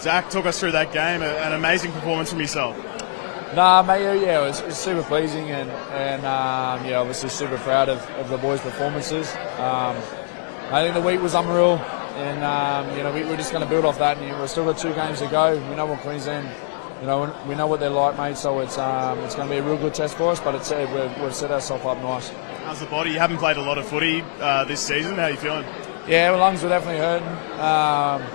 Zach, talk us through that game. An amazing performance from yourself. Nah, mate, yeah, it was super pleasing and yeah, obviously super proud of the boys' performances. I think the week was unreal, and you know, we're just going to build off that. And we've still got 2 games to go. We know what Queensland, you know, we know what they're like, mate. So it's going to be a real good test for us. But we've set ourselves up nice. How's the body? You haven't played a lot of footy this season. How are you feeling? Yeah, my lungs were definitely hurting.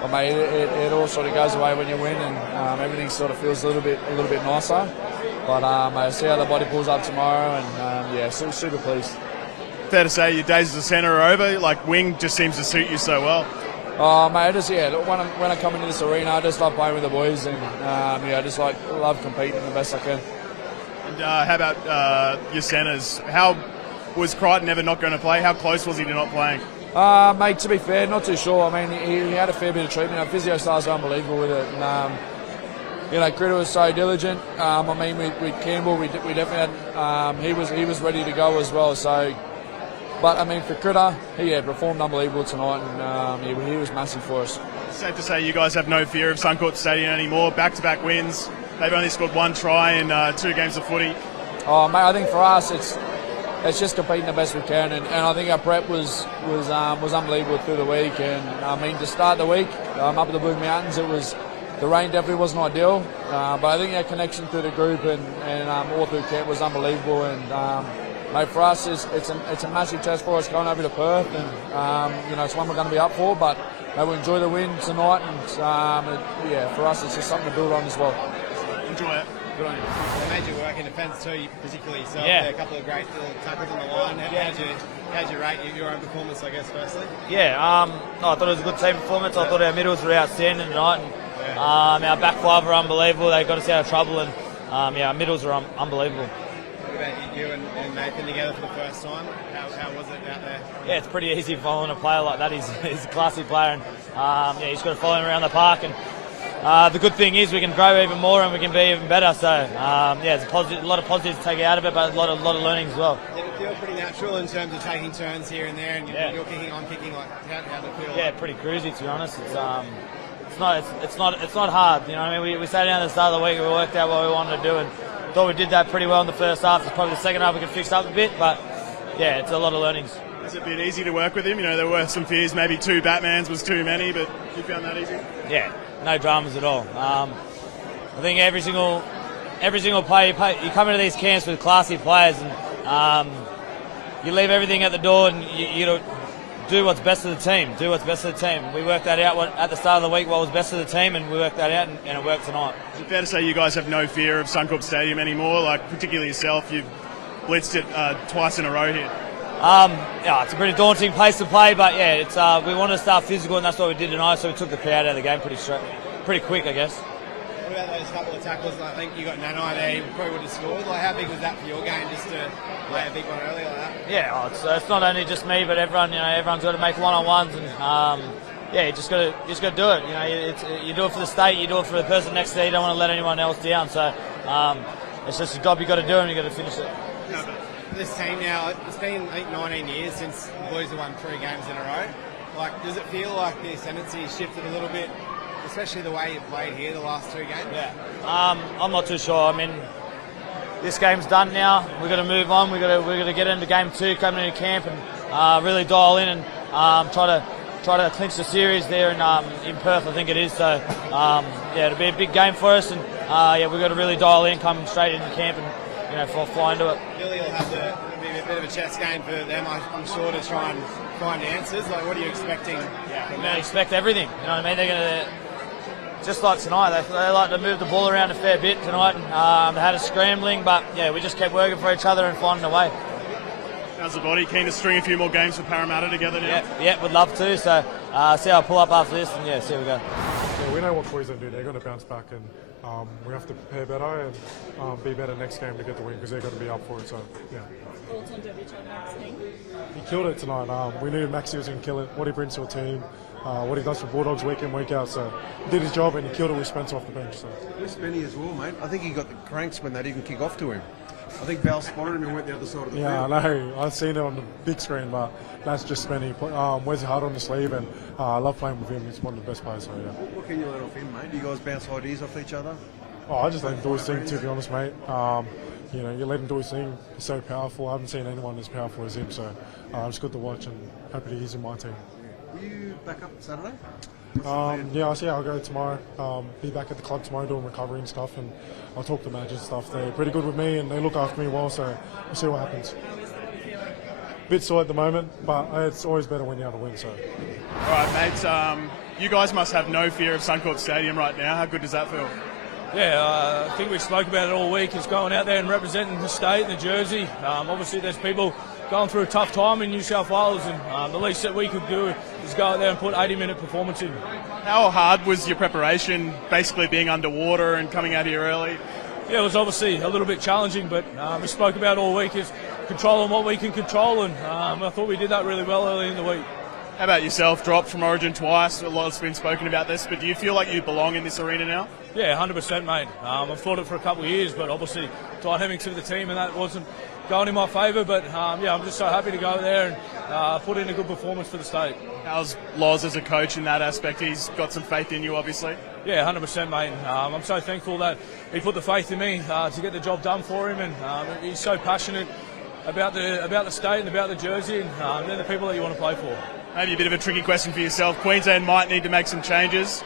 But mate, it all sort of goes away when you win, and everything sort of feels a little bit nicer. But I'll see how the body pulls up tomorrow, and yeah, super pleased. Fair to say your days as a centre are over. Like, wing just seems to suit you so well. Oh, mate, when I come into this arena, I just love playing with the boys, and yeah, I just love competing the best I can. And how about your centres? How was Crichton ever not going to play? How close was he to not playing? Mate, to be fair, not too sure. I mean, he had a fair bit of treatment. Our physio stars are unbelievable with it. And, you know, Critter was so diligent. I mean, with Campbell, we definitely had. He was ready to go as well. So, but I mean, for Critter, he performed unbelievable tonight, and he was massive for us. Safe to say, you guys have no fear of Suncorp Stadium anymore. Back-to-back wins. They've only scored 1 try in 2 games of footy. Oh, mate, I think for us, it's just competing the best we can, and I think our prep was unbelievable through the week. And I mean, to start the week up at the Blue Mountains, the rain definitely wasn't ideal, but I think our connection through the group and all through camp was unbelievable. And mate, for us, it's a massive test for us going over to Perth, and you know, it's one we're going to be up for. But we'll enjoy the win tonight, and yeah, for us, it's just something to build on as well. Enjoy it. Good on you. They made you work in defence too, particularly yourself. Yeah. There, a couple of great little tackles on the line. How'd you rate your own performance, I guess, firstly? Yeah, I thought it was a good team performance. I thought our middles were outstanding tonight. And, our back 5 were unbelievable. They got us out of trouble, and yeah, our middles were unbelievable. What about you and Nathan together for the first time? How was it out there? Yeah, it's pretty easy following a player like that. He's a classy player, and yeah, he's got to follow him around the park. And the good thing is we can grow even more and we can be even better. So yeah, it's a lot of positives to take out of it, but a lot of learning as well. Did it feel pretty natural in terms of taking turns here and there, and you're kicking, I'm kicking? Like, how did it feel? Yeah, pretty cruisy, to be honest. It's not hard. You know what I mean? We sat down at the start of the week and we worked out what we wanted to do, and thought we did that pretty well in the first half. It's probably the second half we can fix up a bit, but yeah, it's a lot of learnings. Has it been easy to work with him? You know, there were some fears, maybe 2 Batmans was too many, but you found that easy? Yeah, no dramas at all. I think every single player, you come into these camps with classy players, and you leave everything at the door, and you do what's best for the team. Do what's best for the team. We worked that out at the start of the week, what was best for the team, and we worked that out, and it worked tonight. Is it fair to say you guys have no fear of Suncorp Stadium anymore? Like, particularly yourself, you've blitzed it twice in a row here. Yeah, it's a pretty daunting place to play, but yeah, it's we wanted to start physical, and that's what we did tonight. So we took the crowd out of the game pretty quick, I guess. What about those couple of tackles? I think you got Nanai there. You probably would have scored. Like, how big was that for your game, just to lay a big one early like that? Yeah, it's not only just me, but everyone. You know, everyone's got to make one-on-ones, and yeah, you just got to do it. You know, you do it for the state, you do it for the person next to you. You don't want to let anyone else down. So it's just a job you got to do, and you got to finish it. No, but this team now, it's been, I think, 19 years since the Blues have won 3 games in a row. Like, does it feel like the ascendancy has shifted a little bit, especially the way you've played here the last 2 games? Yeah, I'm not too sure. I mean, this game's done now. We've got to move on. We've got to get into game 2, coming into camp, and really dial in and try to clinch the series there in Perth, I think it is. So yeah, it'll be a big game for us, and yeah, we've got to really dial in, come straight into camp, and fly into it. Billy will have to be a bit of a chess game for them, I'm sure, to try and find answers. Like, what are you expecting from them? They expect everything. You know what I mean? They're going to, just like tonight, they like to move the ball around a fair bit tonight. And they had us scrambling, but yeah, we just kept working for each other and finding a way. How's the body? Keen to string a few more games for Parramatta together now? Yeah, would love to. So see how I pull up after this, and yeah, see how we go. Yeah, we know what Queensland do. They're going to bounce back, and we have to prepare better and be better next game to get the win, because they're going to be up for it. So yeah. Thoughts on Derby Max team? He killed it tonight. We knew Maxie was going to kill it. What he brings to a team, what he does for Bulldogs week in, week out. So he did his job, and he killed it with Spencer off the bench. So. Spenny as well, mate. I think he got the cranks when they didn't kick off to him. I think Val spotted him and went the other side of the Yeah, field. I know. I've seen it on the big screen, but that's just when he wears it hard on the sleeve, and I love playing with him. He's one of the best players, so yeah. What can you learn off him, mate? Do you guys bounce ideas off each other? Oh, I just let him do his thing, to be honest, mate. You know, you let him do his thing. He's so powerful. I haven't seen anyone as powerful as him, so it's good to watch, and happy he's in my team. Will you back up Saturday? Yeah, I'll see how I go tomorrow. Be back at the club tomorrow doing recovery and stuff, and I'll talk to the managers and stuff. They're pretty good with me, and they look after me well, so we'll see what happens. Bit sore at the moment, but it's always better when you have a win, so. All right, mates. You guys must have no fear of Suncorp Stadium right now. How good does that feel? Yeah, I think we spoke about it all week. It's going out there and representing the state and the jersey. Obviously, there's people going through a tough time in New South Wales, and the least that we could do is go out there and put 80-minute performance in. How hard was your preparation, basically being underwater and coming out here early? Yeah, it was obviously a little bit challenging, but we spoke about all week is controlling what we can control, and I thought we did that really well early in the week. How about yourself? Dropped from Origin twice. A lot has been spoken about this, but do you feel like you belong in this arena now? Yeah, 100%, mate. I've thought it for a couple of years, but obviously dynamics of the team and that wasn't going in my favour. But yeah, I'm just so happy to go there and put in a good performance for the state. How's Loz as a coach in that aspect? He's got some faith in you, obviously. Yeah, 100%, mate. I'm so thankful that he put the faith in me to get the job done for him, and he's so passionate about the state and about the jersey, and they're the people that you want to play for. Maybe a bit of a tricky question for yourself. Queensland might need to make some changes.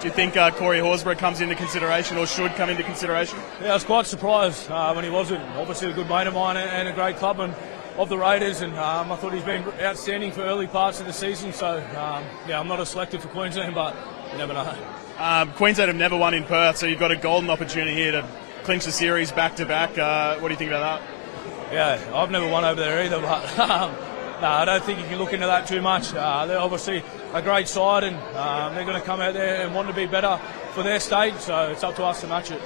Do you think Corey Horsburgh comes into consideration or should come into consideration? Yeah, I was quite surprised when he wasn't. Obviously a good mate of mine and a great clubman of the Raiders, and I thought he's been outstanding for early parts of the season. So, yeah, I'm not a selector for Queensland, but you never know. Queensland have never won in Perth, so you've got a golden opportunity here to clinch the series back-to-back. What do you think about that? Yeah, I've never won over there either, but no, I don't think you can look into that too much. They're obviously a great side, and they're going to come out there and want to be better for their state, so it's up to us to match it.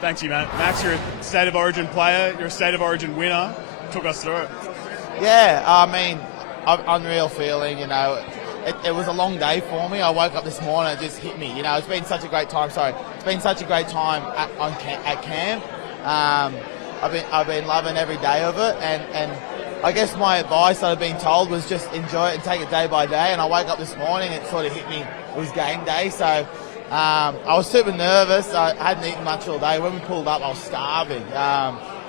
Thanks you, Matt. Max, you're a State of Origin player, you're a State of Origin winner. Talk us through it. Yeah, I mean, unreal feeling, you know. It was a long day for me. I woke up this morning and it just hit me. You know, it's been such a great time. It's been such a great time at camp. I've been loving every day of it, and I guess my advice that I've been told was just enjoy it and take it day by day. And I woke up this morning and it sort of hit me. It was game day, so I was super nervous. I hadn't eaten much all day. When we pulled up, I was starving.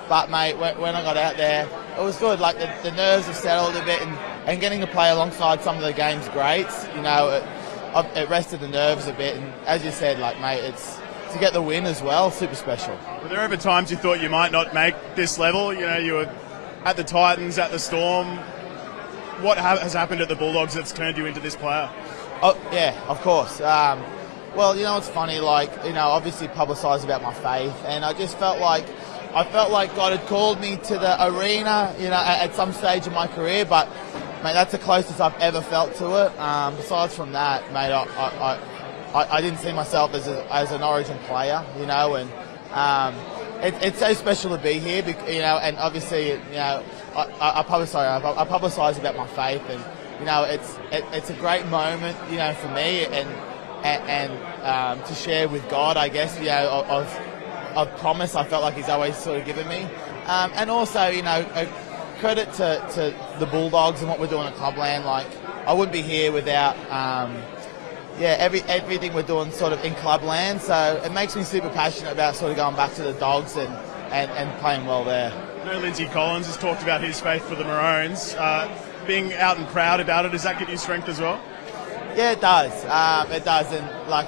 But mate, when I got out there, it was good. Like the nerves have settled a bit, and getting to play alongside some of the game's greats, you know, it rested the nerves a bit. And as you said, like mate, it's to get the win as well, super special. Were there ever times you thought you might not make this level? You know, you were at the Titans, at the Storm. What has happened at the Bulldogs that's turned you into this player? Oh yeah, of course. Well, you know, it's funny. Like, you know, obviously publicised about my faith, and I just felt like God had called me to the arena, you know, at some stage in my career. But mate, that's the closest I've ever felt to it. Besides from that, mate, I didn't see myself as an Origin player, you know, and it's so special to be here, you know, and obviously, you know, I publicise about my faith, and you know, it's a great moment, you know, for me, and to share with God, I guess, you know, of promise I felt like He's always sort of given me, and also, you know, a credit to the Bulldogs and what we're doing at Clubland. Like, I wouldn't be here without. Everything we're doing sort of in Clubland, so it makes me super passionate about sort of going back to the Dogs and playing well there. I know Lindsay Collins has talked about his faith for the Maroons. Being out and proud about it, does that give you strength as well? Yeah, it does. It does, and like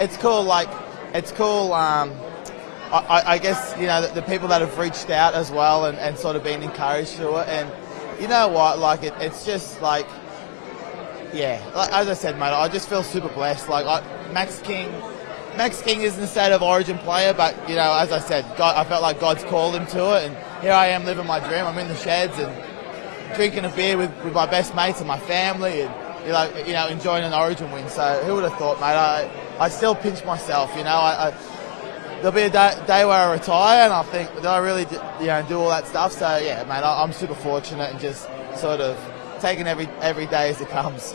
it's cool. Like, it's cool. I guess, you know, the people that have reached out as well and sort of been encouraged through it, and you know what, like it's just like. Yeah, like, as I said, mate, I just feel super blessed. Like Max King isn't a State of Origin player, but you know, as I said, I felt like God's called him to it, and here I am living my dream. I'm in the sheds and drinking a beer with my best mates and my family, and you know, enjoying an Origin win. So who would have thought, mate? I still pinch myself. You know, there'll be a day where I retire, and I think, did I really, do all that stuff? So yeah, mate, I'm super fortunate and just sort of taking every day as it comes.